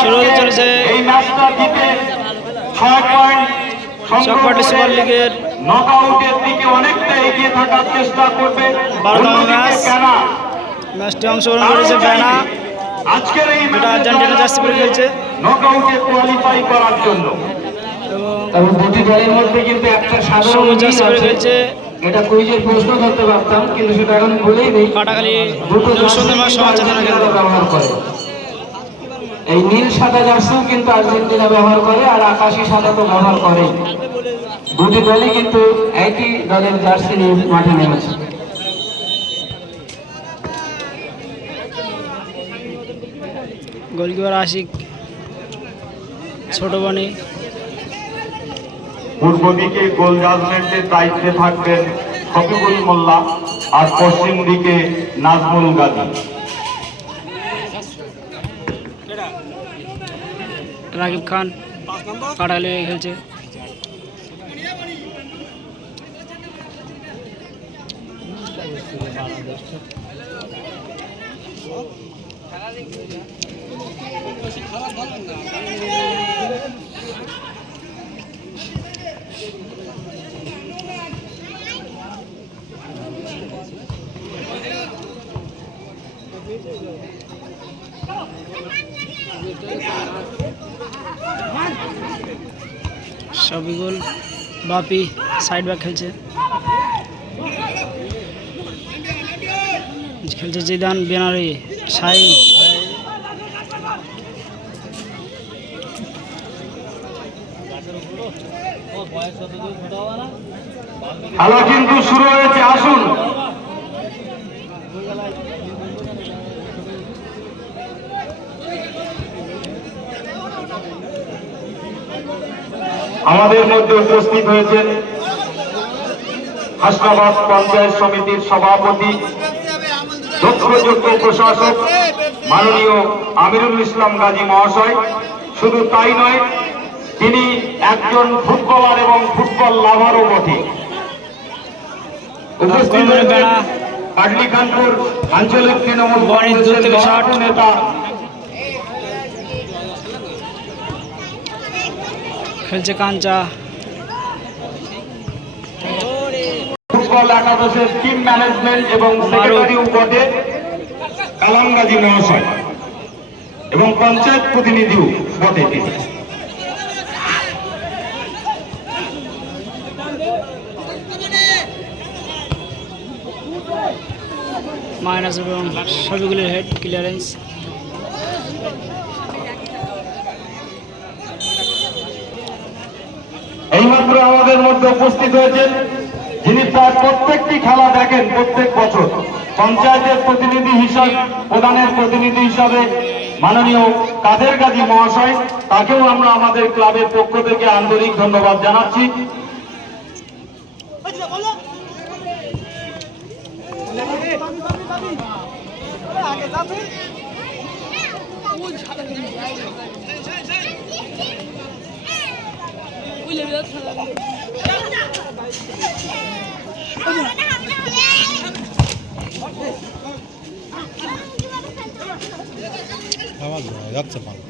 শুরু হতে চলেছে সুপার লিগের নকআউটের দিকে অনেকটা এগিয়ে থাকার চেষ্টা করবে। 12তম ম্যাচটি অংশগ্রহণ করেছে বেনা। আজকের এই যেটা আর্জেন্টিনা জার্সি পরে খেলছে নকআউটে কোয়ালিফাই করার জন্য। এবং দুটি দলের মধ্যে কিন্তু একটা সাধারণ সবুজ জার্সি পরে খেলছে। এটা কুইজের প্রশ্ন করতে পারতাম, কিন্তু সেটা এখন বলেই নেই। কাটাখালী দুটো সুন্দরবন সমাজ চেতনা কেন্দ্র ব্যবহার করে। এই নীল সাদা জার্সিও কিন্তু আর্জেন্টিনা ব্যবহার করে, আর আকাশি সাদা তো ব্যবহার করে। দুটি দলই কিন্তু একই দলের জার্সি নিয়ে মাঠে নেমেছে। গোলকিপার আশিক ছোট বনি। পূর্ব দিকে গোল জাজমেন্টের দায়িত্বে থাকবেন শফিকুল মোল্লা, আর পশ্চিম দিকে নাজমুল গাজী। রাকিব খান কাটাখালী খেলছে। শফিকুল বাপি সাইড ব্যাক খেলছে। খেলছে জিদান বেনারি সাই। খেলা কিন্তু শুরু হয়েছে, আসুন। আমাদের মধ্যে উপস্থিত হয়েছেন হাসনাবাদ পঞ্চায়েত সমিতির সভাপতি, দক্ষযোগ্য প্রশাসক মাননীয় আমিরুল ইসলাম গাজী মহাশয়। শুধু তাই নয়, তিনি একজন ফুটবলার এবং ফুটবল লাভারও বটে। উপস্থিত হয়েছেন পাটলিখানপুর আঞ্চলিক তৃণমূল কংগ্রেসের নেতা খেলছে কাঞ্চা। ফুটবল একাদশের টিম ম্যানেজমেন্ট এবং সেক্রেটারিও বটে কালাম গাজী মহাশয়, এবং পঞ্চায়েত প্রতিনিধিও বটে তিনি। মাইনাস এবং সবগুলির হেড ক্লিয়ারেন্স। এইমাত্র আমাদের মধ্যে উপস্থিত হয়েছেন যিনি তার প্রত্যেকটি খেলা দেখেন প্রত্যেক বছর, পঞ্চায়েতের প্রতিনিধি হিসাবে, প্রধানের প্রতিনিধি হিসাবে মাননীয় কাদের গাজী মহাশয়। তাকেও আমরা আমাদের ক্লাবের পক্ষ থেকে আন্তরিক ধন্যবাদ জানাচ্ছি। যাচ্ছে ভালো।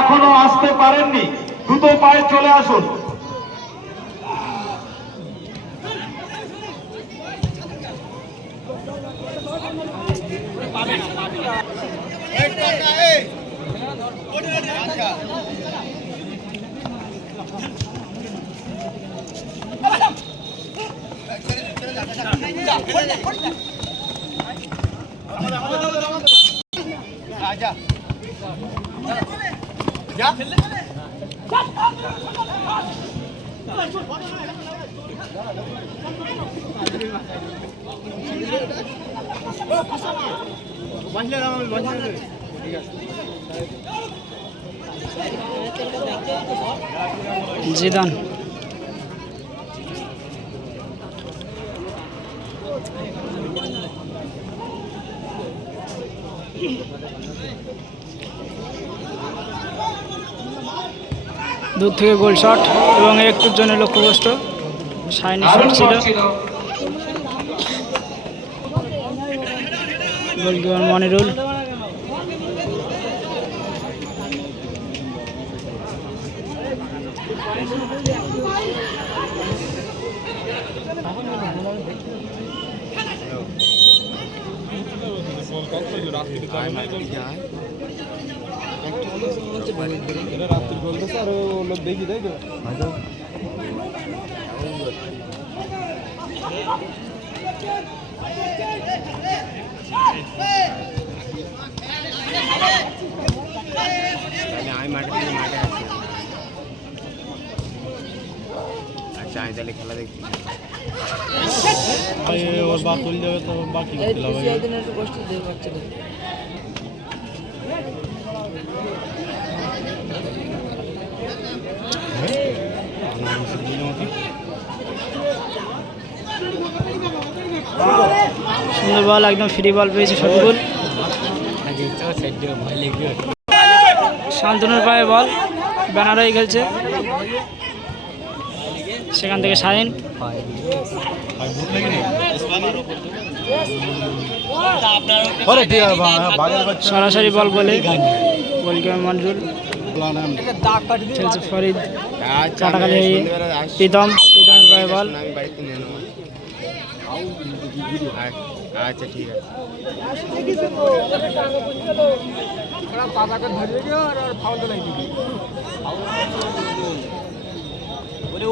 এখনো আসতে পারেননি, দ্রুত পায়ে চলে আসুন। জিদান দূর থেকে গোল শট এবং একটুর জন্য লক্ষ্যভ্রষ্ট। শাইনি শট ছিল। গোলকিপার মনিরুল। আচ্ছা আমি তাহলে খেলা দেখছি। ওর বা তুলে যাবে তো বাকি সুন্দর বল, একদম ফ্রি বল পেয়েছে শফিকুল। শান্তনুর পায়ে বল, ব্যানারই খেলছে, সেখান থেকে শাহিন। সরাসরি বল বলে গোলকিপার মঞ্জুর খেলছে ফরিদ। কাটাকালি প্রীতমের পায়ে বল। আমি বাড়িতে নিয়ে নেবো। আচ্ছা ঠিক আছে।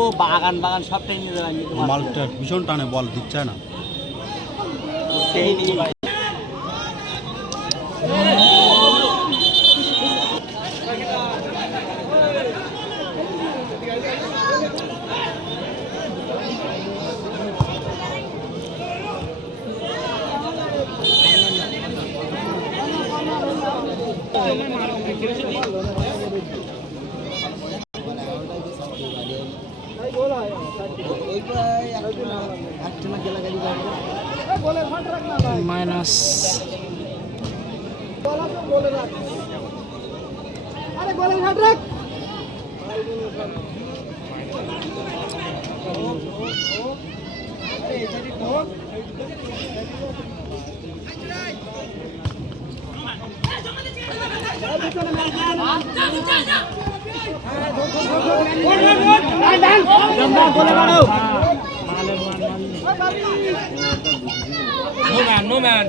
ও বাগান বাগান সবটাই নিয়ে যাবেন। মালটা ভীষণ টানে, বল দিচ্ছে না। মাইনাস। No man.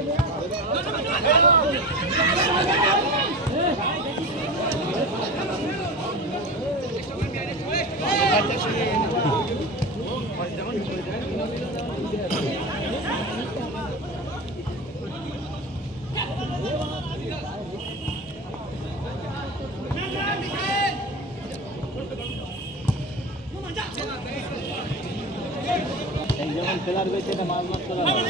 যেমন খেলার বেশি এটা মাছ মাছ করা হয়।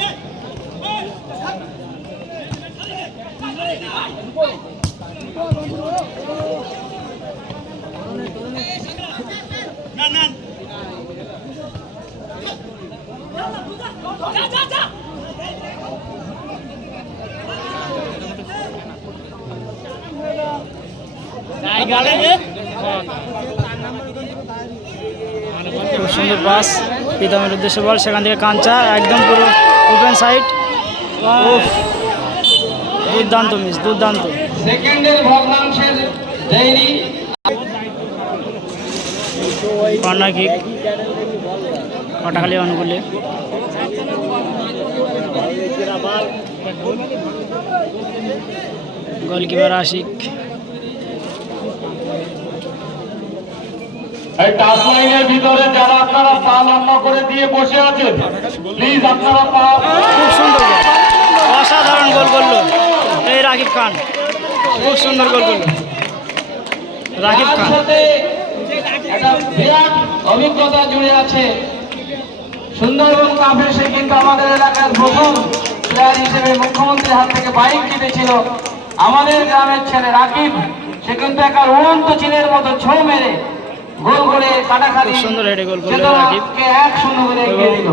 খুব সুন্দর পাস, প্রীতমের উদ্দেশ্যে বল, সেখান থেকে কাঞ্চা একদম পুরো ওপেন সাইড। দুর্দান্ত মিস, দুর্দান্ত। সেকেন্ডের ভগ্নাংশের দেরি। কর্নার কিক কাটাখালী অনুকূলে। গোলকিপার আশিক। এই টাচ লাইনের ভিতরে যারা আপনারা পা লম্বা করে দিয়ে বসে আছেন, প্লিজ আপনারা পা। খুব সুন্দর গোল, অসাধারণ গোল করলো এই রাকিব খান, খুব সুন্দর গোল করলো রাকিব খান। একটা বিরাট অভিজ্ঞতা জুড়ে আছে। সুন্দরবন কাপে সে কিন্তু আমাদের এলাকার প্রথম প্লেয়ার হিসেবে মুখ্যমন্ত্রীর হাত থেকে বাইক জিতেছিল। আমাদের গ্রামের ছেলে রাকিব, সে কিন্তু একটা উড়ন্ত চিলের মতো ছো মেরে গোল করে কাটাখালী খুব সুন্দর হেডে গোল করলো রাকিব। 1-0 করে এগিয়ে দিল।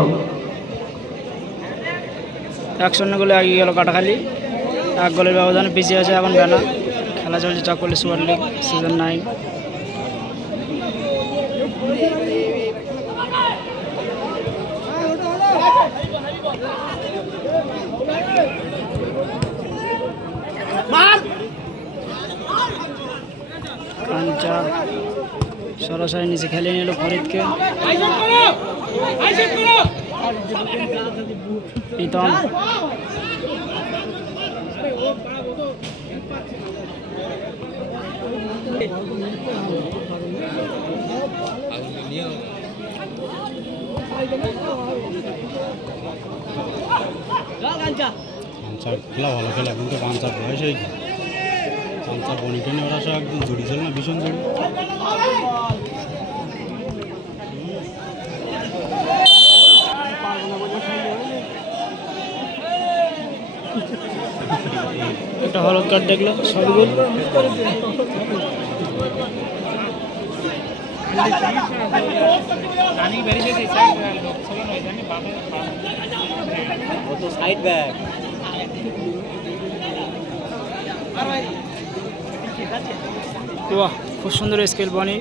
1-0 গোলে এগিয়ে গেল কাটাখালী। 1 গোলের ব্যবধানে পিছিয়ে আছে এখন বেনা। খেলা চলছে চাকুলি সুপার লিগ সিজন 9। কাঞ্চা সরাসরি নিচে খেলে নিল ফরিদকে। প্রীতম কাঞ্চার খেলা ভালো খেলা, কিন্তু কাঞ্চার বয়স হয়ে গেছে। কাঞ্চার বনিটেনে ওরা সব একদম জড়ি ছিল না, ভীষণ জড়ি। একটা হলুদ কার্ড দেখলো সবগুলো। সাইড ব্যাক বাহ, খুব সুন্দর স্কেল বনি।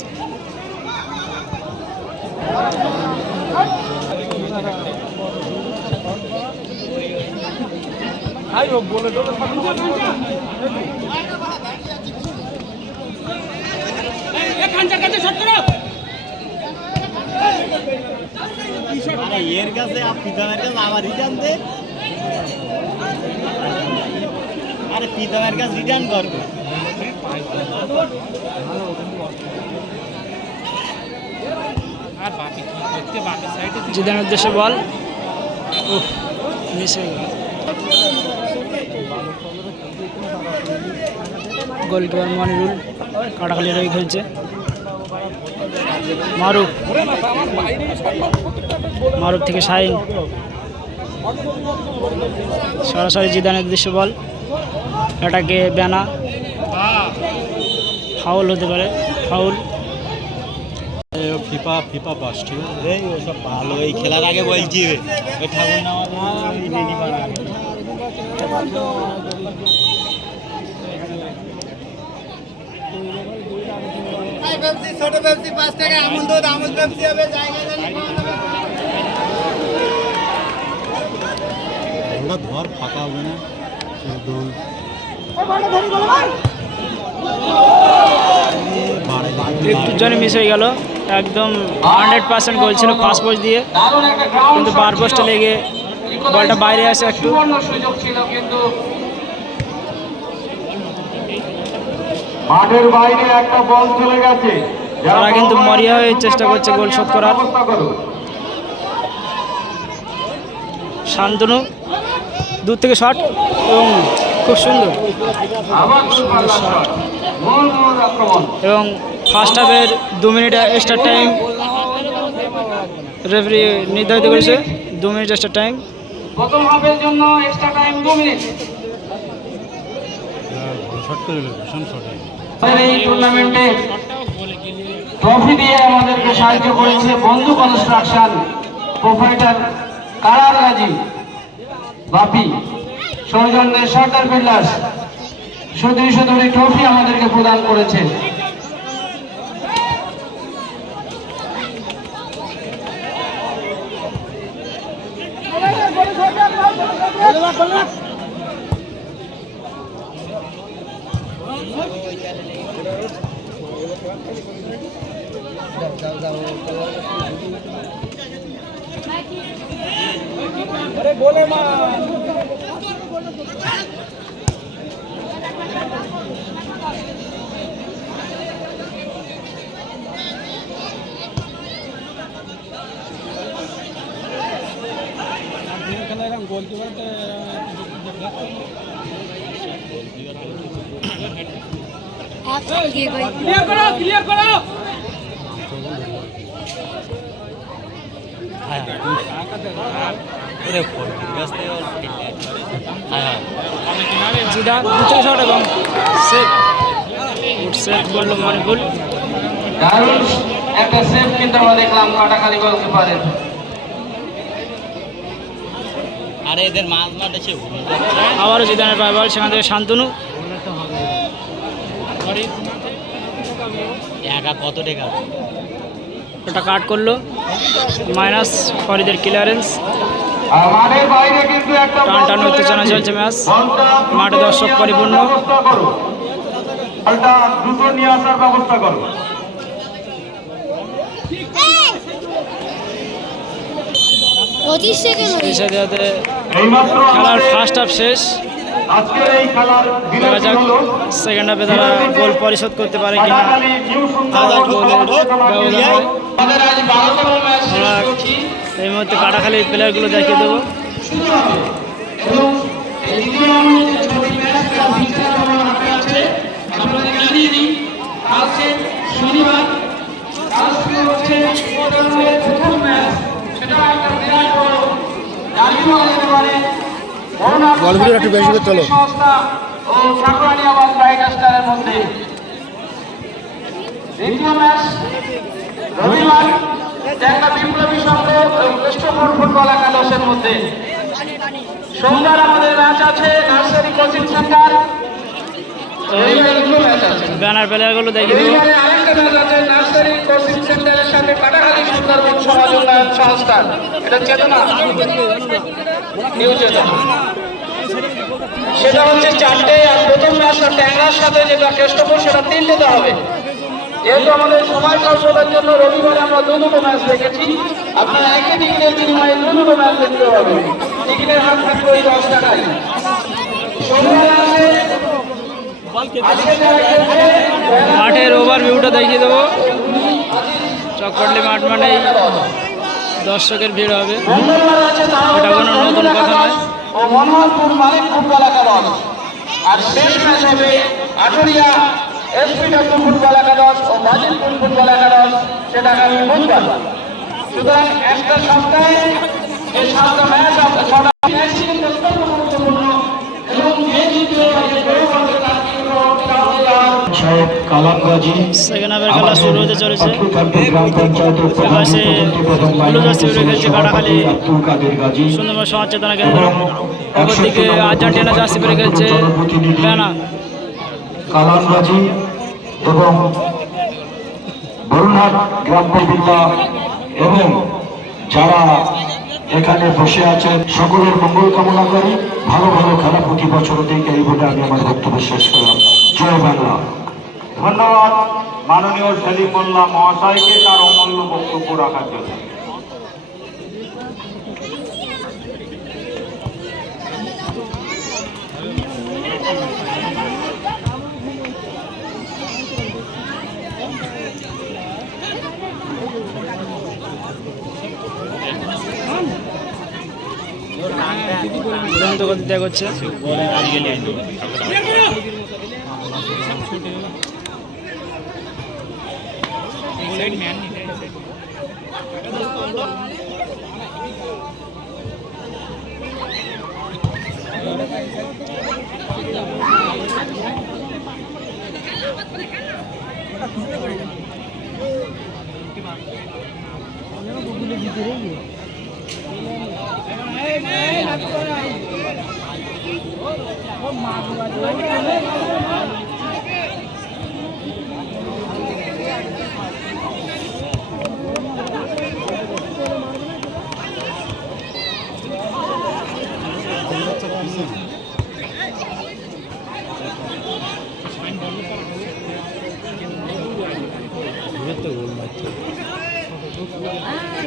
আরে এর কাছে পিতামের কাছে আবার রিটার্ন দে। আরে পিতামের কাছে রিটার্ন করবে। জিদানের উদ্দেশ্যে বল, মিস হয়ে গেল। গোলকিপার মনিরুল, কাটাখালি রয়ে খেলছে। মারুফ, মারুফ থেকে শাহিন, সরাসরি জিদানের উদ্দেশ্যে বল। এটাকে বেনা, ফাউল হতে পারে, ফাউল। ফিফা পাস, ঠিক আছে। এই ও সব ভালো, এই খেলার আগে বলছি ওই ঠাকুর নামাজ রেডি করা। ছোট ব্যবসী 5 টাকা আমুল দুধ, আমুল ব্যবসী হবে জায়গা জানি ওরা ধর ফাঁকা হবে না একদম। একটুর জন্য মিস হয়ে গেল। একদম 100% গোল ছিল ফার্স্ট পোস্ট দিয়ে, দারুণ একটা গ্রাউন্ড কিন্তু বার পোস্টে লেগে বলটা বাইরে আসে একটু। সুবর্ণ সুযোগ ছিল, কিন্তু মাঠের বাইরে একটা বল চলে গেছে। তারা কিন্তু মরিয়া হয়ে চেষ্টা করছে গোল শোধ করার। ব্যবস্থা করুন। শান্তনু দূর থেকে শট এবং খুব সুন্দর। আবার দুর্ভাগ্য শট, মূল আক্রমণ। এবং ফার্স্ট হাফের 2 মিনিট এক্সট্রা টাইম রেফারি নির্ধারিত করেছে। 2 মিনিট এক্সট্রা টাইম। প্রথম হাফের জন্য এক্সট্রা টাইম 2 মিনিট। শট করে দিল, ভীষণ শট। আমাদের এই টুর্নামেন্টে ট্রফি দিয়ে আমাদেরকে সাহায্য করেছে বন্ধু কনস্ট্রাকশন, প্রোভাইডার কারার গাজী বাপি, সৌজন্যে সরকার বিল্ডার্স সুদৃঢ় ট্রফি আমাদেরকে প্রদান করেছে। জিদান দুটো শট এবং সেভ, গুড সেভ করলো মনিরুল। দারুণ একটা সেভ কিন্তু আমরা দেখলাম কাটাখালী গোলকিপারের। আর আরে এদের মাছ মাঠে সে আবারও জিদানের পায় বল, সেখান থেকে শান্তনু একা কত টাকা ওটা কাট করলো, মাইনাস ফরিদের ক্লিয়ারেন্স। মাঠের বাইরে কিন্তু একটা টান উত্তেজনা চলছে ম্যাচ, মাঠে দর্শক পরিপূর্ণ। বলটা দ্রুত নিয়ে আসার ব্যবস্থা করো। 25 সেকেন্ড সেই সাথে সাথে এইমাত্র খেলার ফার্স্ট হাফ শেষ, আজকের এই খেলার দেখা বিরতি যাক হলো সেকেন্ড হাফে তারা গোল পরিশোধ করতে পারে কিনা। কাটাখালী নিউ সুন্দর ব্যবধান হয়। আমাদের আজ 12তম ম্যাচ শেষ আমরা করছি। এই মুহূর্তে কাটাখালীর প্লেয়ারগুলো দেখিয়ে দেবো। শুরু হবে এবং এই দ্বিতীয় রাউন্ডের যে ছটি ম্যাচ তার বিচার আমার হাতে আছে। আপনাদের জানিয়ে দিই, আজকে শনিবার আজকে হচ্ছে রাউন্ডের প্রথম ম্যাচ, সেটা একটা বিরাট বড় দাবি বলা যেতে পারে। বলগুলো একটু বেশি করে তোলো। সংস্থা ও ঠাকুরানিয়াবাদ ব্রাইটাস্টারের মধ্যে দ্বিতীয় ম্যাচ রবিবার একটা বিপ্লবী সংঘ এবং কৃষ্ণপুর ফুটবল একাদশের মধ্যে। সোমবার আমাদের ম্যাচ আছে নার্সারি কোচিং সেন্টার, রবিবারে দুটো ম্যাচ আছে। ব্যানার প্লেয়ারগুলো দেখিয়ে দেবো। রবিবারে আরেকটা ম্যাচ আছে নার্সারি কোচিং সেন্টারের সাথে কাটাখালী সুন্দরবন সমাজ উন্নয়ন সংস্থা, এটা চেতনা নিউ চেতনা, সেটা হচ্ছে 4টে। আর প্রথম ম্যাচটা ট্যাংরার সাথে যেটা কৃষ্ণপুর, সেটা 3টেতে হবে। যেহেতু আমাদের সময় স্বল্পতার জন্য রবিবারে আমরা দুটো ম্যাচ রেখেছি, আপনারা একই টিকিটের বিনিময়ে দুটো ম্যাচ দেখতে পাবেন। টিকিটের হার থাকবে ওই 10 টাকায়। সোমবার আছে আজকে যারা খেলছে, মাঠের ওভারভিউটা দেখিয়ে দেবো। চকপটলি মাঠ মানেই দর্শকের ভিড় হবে, মঙ্গলবার আছে এটা কোনো নতুন কথা নয়। ও মনোহরপুর মালিক ফুটবল একাদশ। আর শেষ ম্যাচ হবে আটুরিয়া এসপিডব্লিউ ফুটবল একাদশ ও বাজিতপুর ফুটবল একাদশ, সেটা আগামী বুধবার। সুতরাং একটা সপ্তাহে যে 7টা ম্যাচ হবে, 6টা ম্যাচ কিন্তু অত্যন্ত গুরুত্বপূর্ণ এবং যে জিতবে তাকে বড় হবে, তার কিন্তু সাহেব কালাম গাজী সেকেন্ড হাফের খেলা শুরু হতে চলেছে। গ্রাম পঞ্চায়েতের এপাশে ব্লু জার্সি উড়ে খেলছে কাটাখালী আব্দুল কাদের গাজী সুন্দরবন সমাজ চেতনা কেন্দ্র, অপরদিকে আর্জেন্টিনা জার্সি পরে খেলছে ব্যানা। কালাম গাজী এবং বরুণহাট গ্রাম পঞ্চায়েত এবং যারা এখানে বসে আছেন সকলের মঙ্গল কামনা করি। ভালো ভালো খেলা প্রতি বছর থেকে এই বলে আমি আমার বক্তব্য শেষ করলাম। জয় বাংলা। ধন্যবাদ মাননীয় সেলিম মোল্লা মহাশয়কে তার অমূল্য বক্তব্য রাখার জন্য। দুরন্ত গতি ত্যাগ হচ্ছে।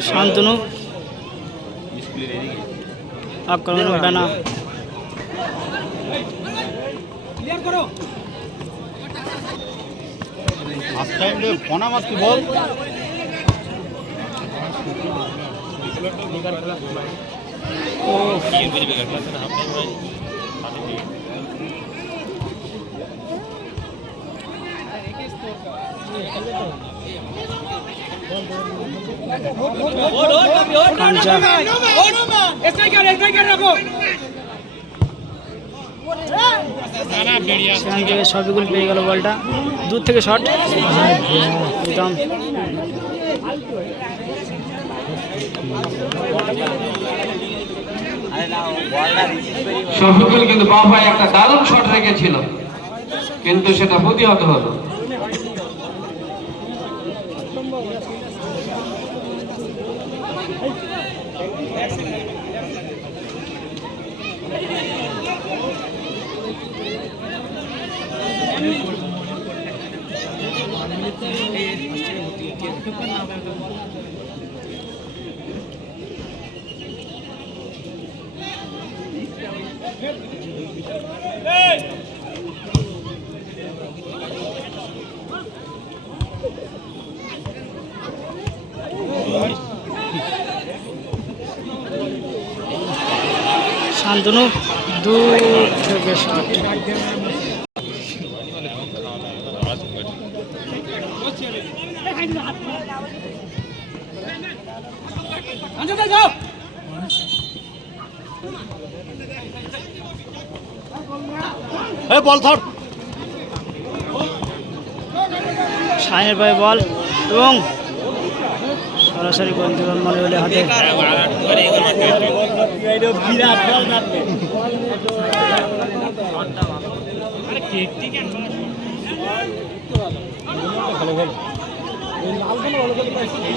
শান্তনু আক্রমণ ব্যানা বল কাঞ্চা সেখান থেকে শফিকুল পেয়ে গেল বলটা, দূর থেকে শট প্রীতম। শফিকুল কিন্তু বাফায় একটা দারুণ শট রেখেছিল, কিন্তু সেটা প্রতিহত হলো। শান্তনু দূর থেকে শট। বল ধর। শাহিনের পায়ে বল এবং সরাসরি গোলকিপার মনে হলে হাতে।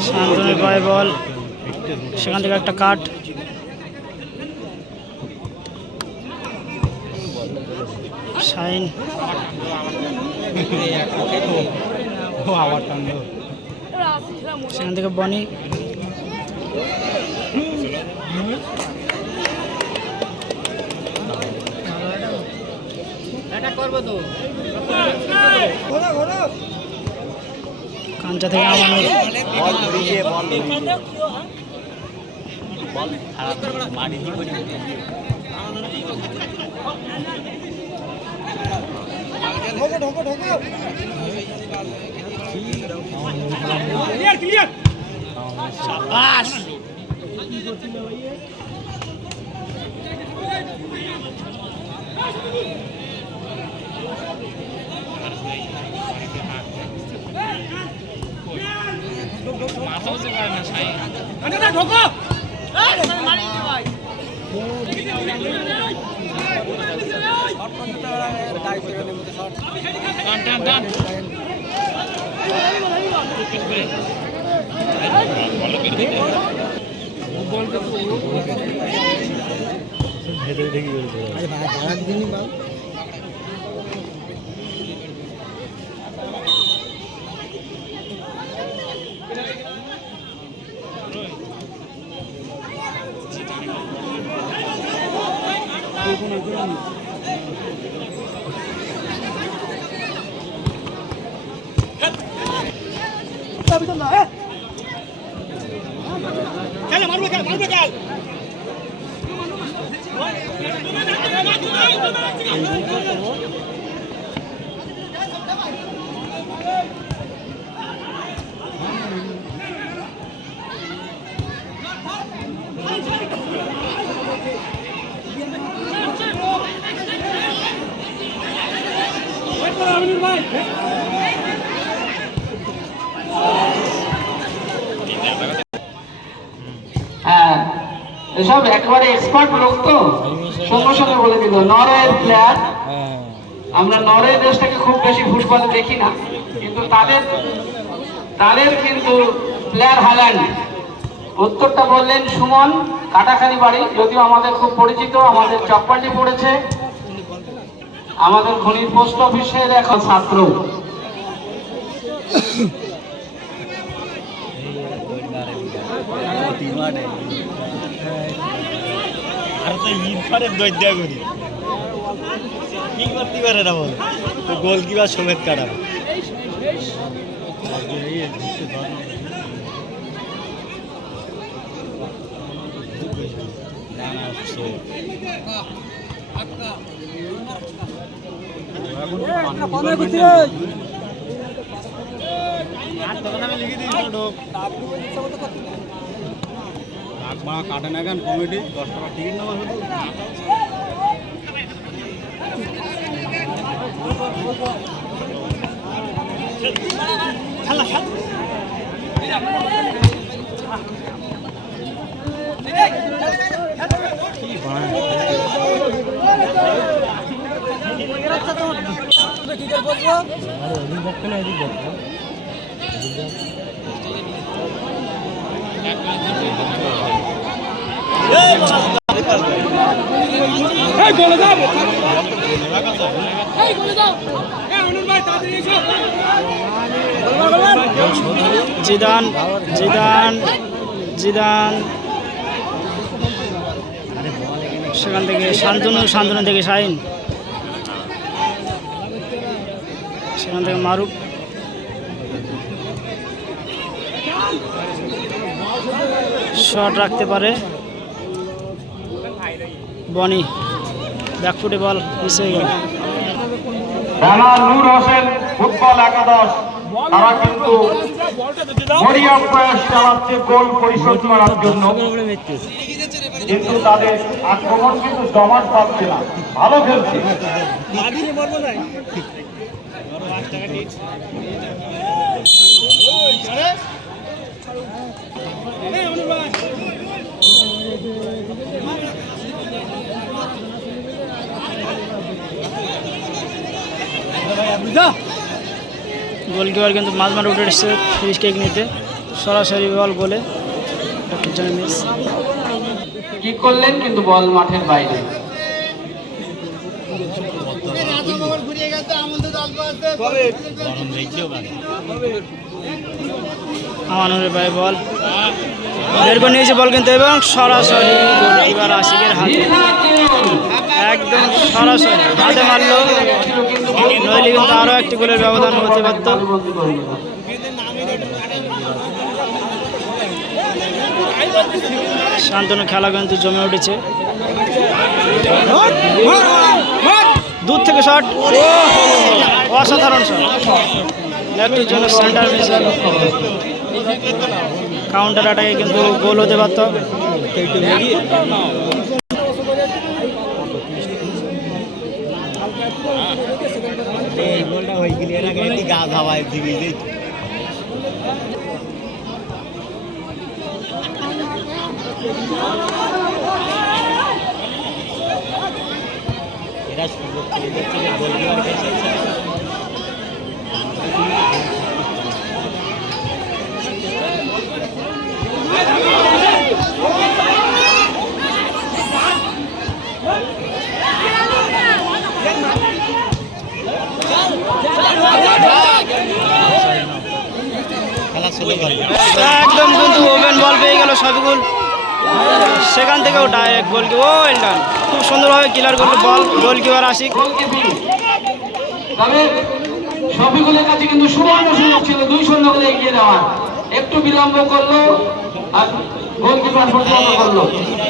শান্তনের পায়ে বল, সেখান থেকে একটা কাট। শাহিন সেখান থেকে বনি, কাঞ্চা থেকে আমানুর, বল ধরিয়ে বল খারাপ মারি কি করি। শাবাশ। হ্যাঁ, এসব একেবারে এক্সপার্ট লোক তো সঙ্গে সঙ্গে বলে দিল। নরওয়ের প্লেয়ার, আমরা নরওয়ে দেশটাকে খুব বেশি ফুটবলে দেখি না, কিন্তু তাদের কিন্তু প্লেয়ার হাল্যান্ড। উত্তরটা বললেন সুমন, কাটাখালি বাড়ি, যদিও আমাদের খুব পরিচিত, আমাদের চপ্পাটি পড়েছে, আমাদের খনির পোস্ট অফিসের এখন ছাত্র। আর তো ইরফানের দৈর্য করি কি করতে পারে না, বল তো গোলকিপার সমেত কাটাবে। কাটে না কেন কমিটি 10 টাকা টিকিট নেওয়া শুধু। কি জিদান জিদান জিদান সেখান থেকে শান্তনু, শান্তনু থেকে শাহিন, সেখান থেকে মারুফ, শট রাখতে পারে বনি, ব্যাকফুটে বল মিস হয়ে গেল। রানা নূর হোসেন ফুটবল একাদশ তারা কিন্তু মরিয়া প্রয়াস চালাচ্ছে গোল পরিশোধ করার জন্য, কিন্তু তাদের আক্রমণ কিন্তু জমাট পাচ্ছে না, ভালো খেলছে। গোলকিপার কিন্তু মাঝমাঠ উঠে এসছে ফ্রি কিক নিতে, সরাসরি বল গোলে মিস। কিক করলেন কিন্তু বল মাঠের বাইরে। ঘুরিয়ে গেছে আমুল দুধ অল্প আছে। আমানুরের ভাই বল বের করে নিয়েছে বল কিন্তু, এবং সরাসরি গোলকিপার আশিকের হাতে, একদম সরাসরি হাতে মারলো, নইলে কিন্তু আরো একটি গোলের ব্যবধান হতে পারত। শান্তনু খেলা কিন্তু জমে উঠেছে, দূর থেকে শট, অসাধারণ শট, লেফটের জন্য সেন্টার মিস হল। কাউন্টার অ্যাটাকে কিন্তু গোল হতে পারত। একদম কিন্তু ওপেন বল পেয়ে গেল শফিকুল, সেখান থেকেও ডাইরেক্ট গোলকিপার, ও এলডান খুব সুন্দরভাবে ক্লিয়ার করলো বল গোলকিপার আশিক। তবে শফিকুলের কাছে কিন্তু সুবর্ণ সুযোগ ছিল 2-0 গোলে এগিয়ে যাওয়ার, একটু বিলম্ব করলো আর গোলকিপার প্রতিহত করলো।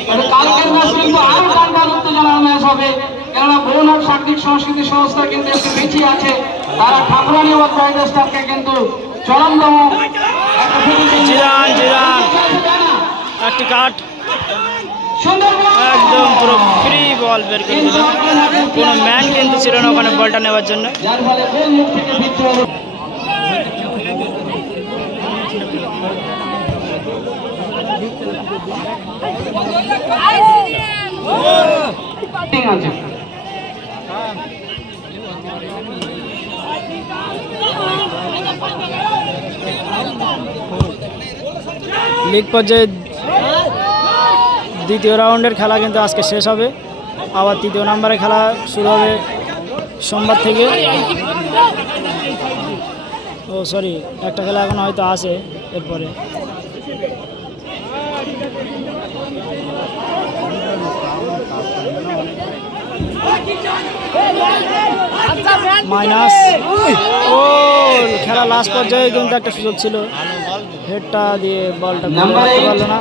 তবে কালকের ম্যাচ কিন্তু আরো টানটান উত্তেজনার ম্যাচ হবে, কেননা বৌনার সাংস্কৃতিক সংস্কৃতি সংস্থা কিন্তু একটু পিছিয়ে আছে, তারা ঠাকুরানি ও চাহিদা স্টাফকে কিন্তু চরমতম জিরান জিরান একটি কাট, একদম পুরো ফ্রি বল বের করে দিল, কোনো ম্যান কিন্তু ছিল না ওখানে বলটা নেওয়ার জন্য। যার ফলে গোল মুখ থেকে ফিরতে হলো। ঠিক আছে, লিগ পর্যায়ে দ্বিতীয় রাউন্ডের খেলা কিন্তু আজকে শেষ হবে, আবার তৃতীয় নম্বরের খেলা শুরু হবে সোমবার থেকে। ও সরি, একটা খেলা এখন হয়তো আছে এরপরে। মাইনাস, ও খেলা লাস্ট পর্যায়ে কিন্তু একটা সুযোগ ছিল, হেডটা দিয়ে বলটা করতে পারলো না।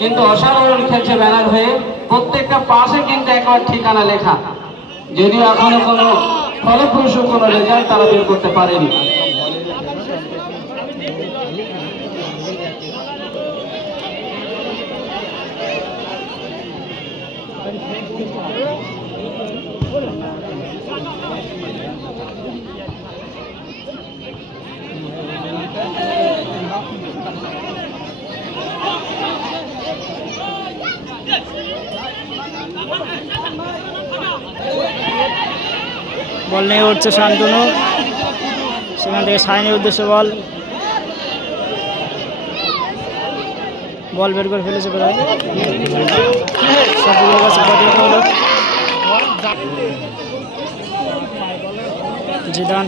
কিন্তু অসাধারণ খেলছে ব্যানার হয়ে, প্রত্যেকটা পাশে কিন্তু একবার ঠিকানা লেখা, যদিও এখনো কোনো ফলপ্রসূ কোনো রেজাল্ট তারা বের করতে পারেনি। বল নিয়ে উঠছে শান্তনু, সেখান থেকে সাইনের উদ্দেশ্যে বল, বল বের করে ফেলেছে প্রায় সবগুলোর কাছে প্রতিহত হলো। জিদান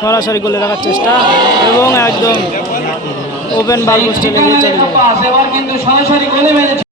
সরাসরি গোলে রাখার চেষ্টা এবং একদম ওপেন বল পোস্টে লেগে চলে যায়। এবার কিন্তু সরাসরি গোলে মেরেছে।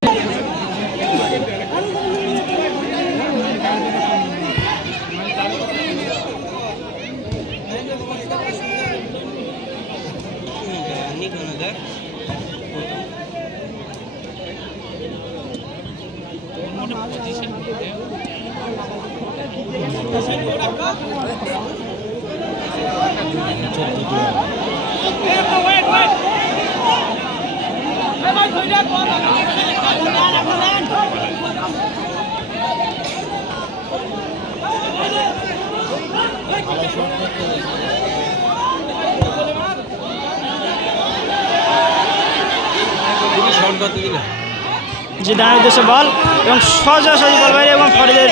জিদানের উদ্দেশ্যে বল এবং সরাসরি বল বাইরে এবং ফরিদের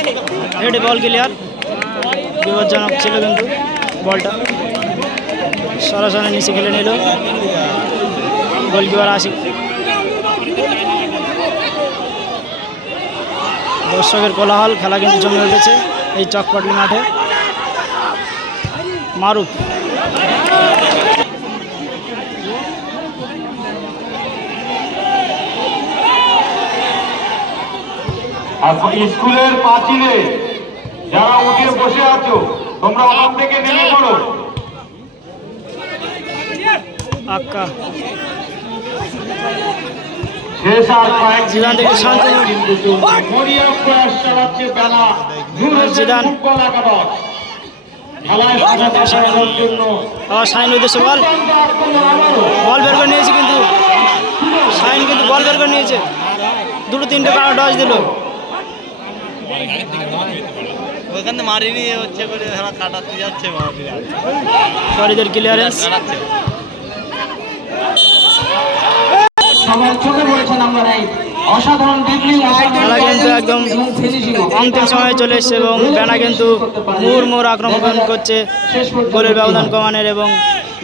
হেডে বল ক্লিয়ার। বিপজ্জনক ছিল কিন্তু বলটা, সরাসরি নিচে খেলে নিল গোলকিপার আশিক। দর্শকের কোলাহল, খেলা কিন্তু জমে উঠেছে এই চকপাটলি মাঠে। মারুফ স্কুলের পাঁচিলে যারা উঠে বসে আছো তোমরা ওখান থেকে নেমে পড়ো। আক্কা শেষ আর কয়েক জিদান থেকে শান্তনু, মরিয়া প্রয়াস চালাচ্ছে বেলা জিদান ফুটবল একাদশ খেলায় সাজানোর জন্য আবার সাইন উদ্দেশ্যে বল, বল বের করে নিয়েছে কিন্তু সাইন কিন্তু বল বের করে নিয়েছে, দুটো তিনটে কারণ ডজ দিল। ওখানে মারিনি হচ্ছে করে কাটাতে যাচ্ছে ফরিদের ক্লিয়ারেন্স, সবার চোখে পড়েছে নাম্বার 8 অসাধারণ ড্রিবলিং, খেলা কিন্তু একদম অন্তিম সময়ে চলে এসছে এবং বেনা কিন্তু মুহুর্মুহুর আক্রমণ করছে গোলের ব্যবধান কমানোর এবং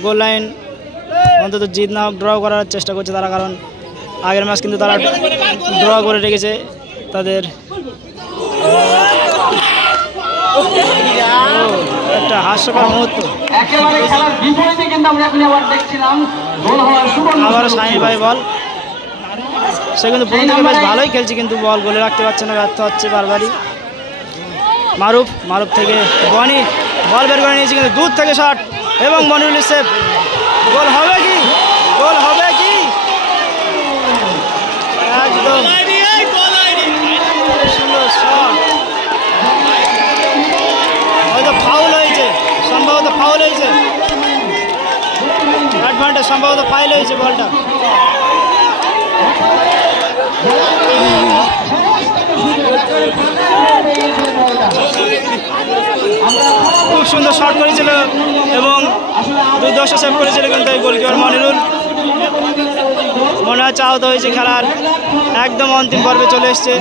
গোল লাইন অন্তত জিত না হোক ড্র করার চেষ্টা করছে তারা, কারণ আগের ম্যাচ কিন্তু তারা ড্র করে রেখেছে তাদের। একটা হাস্যকর মুহূর্ত, একেবারে খেলার বিপরীতে কিন্তু আমরা এখন আবার দেখছিলাম গোল হওয়ার সুবর্ণ আবারও সাইনি ভাই বল, সে কিন্তু প্রথম থেকে বেশ ভালোই খেলছে কিন্তু বল গোলে রাখতে পারছে না, ব্যর্থ হচ্ছে বারবারই। মারুফ থেকে বনি বল বের করে নিয়েছে কিন্তু দূর থেকে শট এবং মনিরুল সেফ, গোল হবে কি, গোল হবে কি, একদম সুন্দর শট, হয়তো ফাউল হয়েছে, সম্ভবত ফাউল হয়েছে, অ্যাডভান্টেজ সম্ভবত ফাউল হয়েছে বলটা। খুব সুন্দর শট করেছিল এবং দুর্দর্শ সেভ করেছিল কিন্তু এই গোলকিপার মনিরুল। মনে হচ্ছে আহত হয়েছে, খেলার একদম অন্তিম পর্বে চলে এসছে,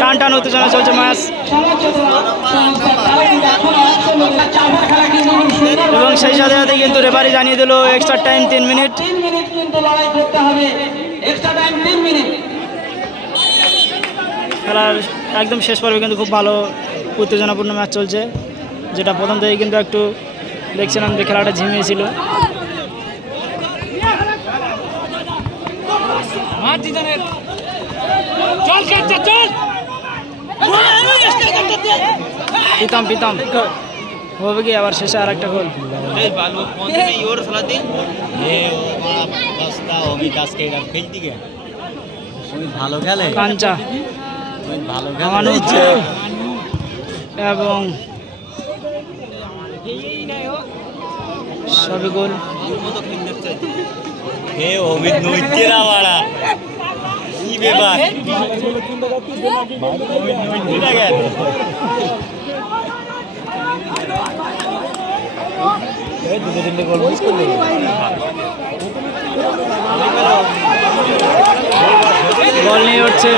টান টান উত্তেজনা চলছে ম্যাচ এবং সেই সাথে সাথে কিন্তু রেফারি জানিয়ে দিল এক্সট্রা টাইম 3 মিনিট। খেলার একদম শেষ পর্বে কিন্তু খুব ভালো উত্তেজনাপূর্ণ ম্যাচ চলছে, যেটা প্রথম থেকে কিন্তু একটু দেখছিলাম যে খেলাটা ঝিমিয়েছিল। পিতাম হবে কি আবার শেষে আর একটা গোল, ভালো খেলে কাঞ্চা ভালো এবং সবই গোল। হে অমিত নৈত্যেরা বাড়া কি ব্যাপার, অমিত নৈত্যেরা গেল দুটো তিনটে গোল মিস করলে বল নিয়ে উঠছে,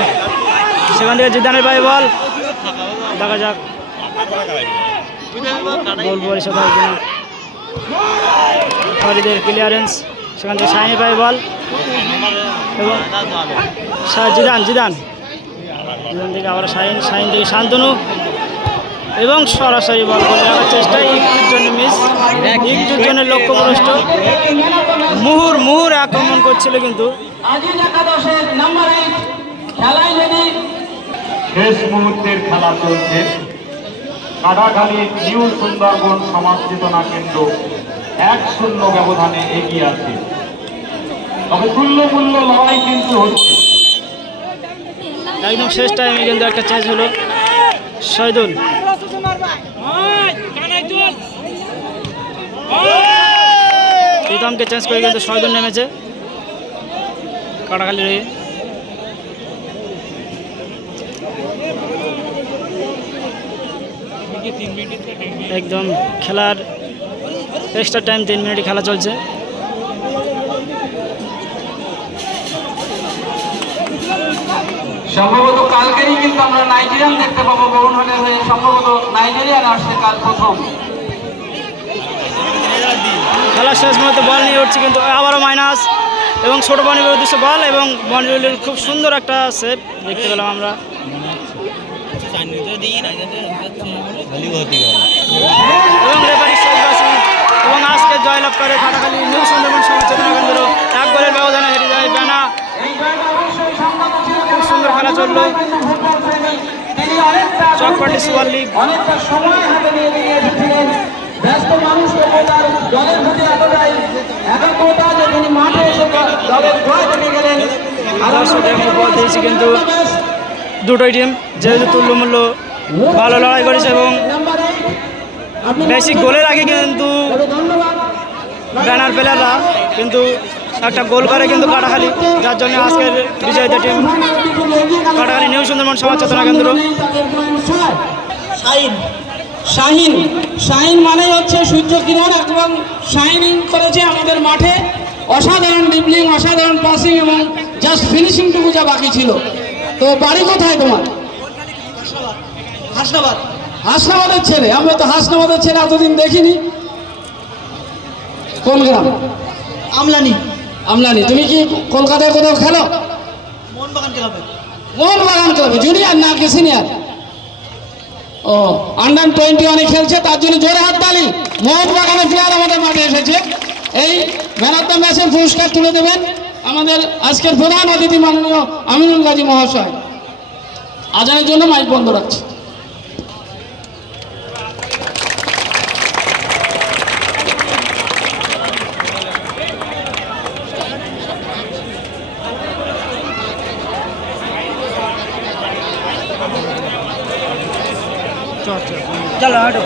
সেখান থেকে জিদানের ভাই বল, দেখা যাক গোল পরিশোধ হয় কিনা। ফরিদের ক্লিয়ারেন্স, সেখান থেকে শাহিনী ভাই বল এবং জিদান জিদান জিদান থেকে আবার শাহিন, শাহিন থেকে শান্তনু এবং সরাসরি বল করে রাখার চেষ্টা, একটুর জন্য মিস, একটুর জন্য লক্ষ্যভ্রষ্ট। মুহুর আক্রমণ করছিল কিন্তু আজিজ একাদশের নাম্বার 8 খেলায় যদি শেষ মুহূর্তের খেলা চলছে। কাটাখালী নিউ সুন্দরবন সমাজ চেতনা কেন্দ্র 1-0 ব্যবধানে এগিয়ে আছে, তবে তুল্যমূল্য লড়াই কিন্তু হচ্ছে। একদম শেষ টাইমে কিন্তু একটা চেঞ্জ হলো, শহীদুল প্রীতমকে চেঞ্জ করে কিন্তু শহীদুল নেমেছে কাটাখালী হয়ে। একদম খেলার এক্সট্রা টাইম 3 মিনিট খেলা চলছে। সম্ভবত কালকেরই কিন্তু আমরা নাইজেরিয়ান দেখতে পাবো বরুণ হলের হয়ে, সম্ভবত নাইজেরিয়ান আসছে কাল প্রথম। খেলার শেষ মুহূর্তে বল নিয়ে উঠছে কিন্তু আবারও মাইনাস, এবং ছোট বনিবের উদ্দেশ্যে বল এবং বনিবের খুব সুন্দর একটা সেভ দেখতে পেলাম আমরা। এবং রেফারি শেখবাসী এবং আজকে জয়লাভ করে কাটাখালী নিউ সুন্দরবন সমাজ চেতনা কেন্দ্র 1 গোলের ব্যবধানে হেরে যায় বেনা। খুব সুন্দর খেলা চললো, চকপাটি সুপার লিগ। অনেকটা সময় হাতে নিয়ে এসেছিলেন, ব্যস্ত মানুষকে তার দলের প্রতি এতটাই একাগ্রতা যে তিনি মাঠে এসে দলের জয় দেখে গেলেন। বল দিয়েছি কিন্তু দুটোই টিম যেহেতু তুল্যমূল্য ভালো লড়াই করেছে এবং বেশি গোলের আগে কিন্তু ব্যানার প্লেয়াররা কিন্তু একটা গোল করে কিন্তু কাটাখালী, যার জন্য আজকের বিজয়ীদের টিম কাটাখালী নিউ সুন্দরবন সমাজ চেতনা কেন্দ্র। শাহিন শাহিন মানে হচ্ছে সূর্য কিরণ, এবং শাইনিং করেছে আমাদের মাঠে, অসাধারণ ড্রিবলিং, অসাধারণ পাসিং এবং জাস্ট ফিনিশিংটুকু যা বাকি ছিল। তো বাড়ি কোথায় তোমার? হাসনাবাদ। হাসনাবাদের ছেলে? আমরা তো হাসনাবাদের ছেলে এতদিন দেখিনি। কোন গ্রাম? আমলানি। আমলানি। তুমি কি কলকাতায় কোথাও খেলো? মোহনবাগান ক্লাবে। জুনিয়র না কি সিনিয়র? ও, আন্ডার 21 খেলছে, তার জন্য জোরে হাততালি। মোহনবাগানের প্লেয়ার আমাদের মাঠে এসেছে। এই ম্যান অফ দ্য ম্যাচের পুরস্কার তুলে দেবেন আমাদের আজকের প্রধান অতিথি মাননীয় আমিনুল গাজী মহাশয়। আজানের জন্য মাইক বন্ধ রাখছি। চলো হাঁটো।